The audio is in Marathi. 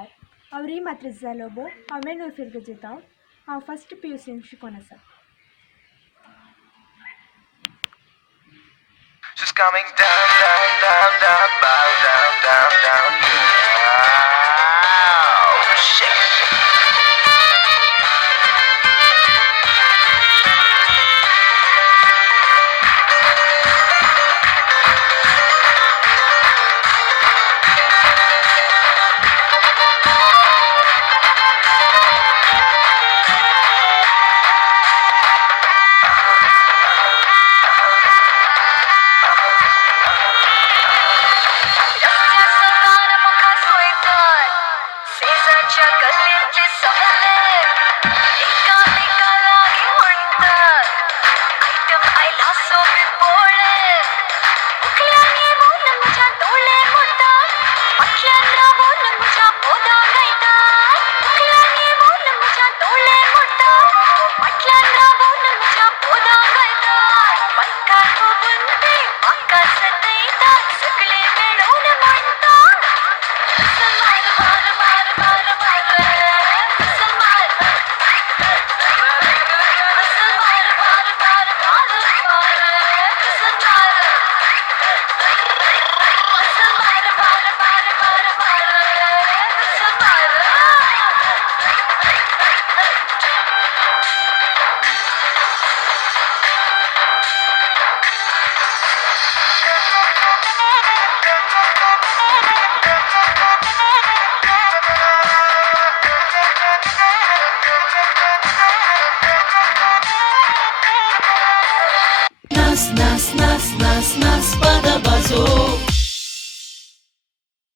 नमस्कार. हांव मात्रेस जालोबो. हांवें नोफेर गजेता. हांव फर्स्ट PUC शिकोन आसा. Just coming down, down, down, down, bow down, down, down, yeah. Shake it. Rस्त्याचं दार मुखास वयतात शेजारच्या गल्लीतले सगळे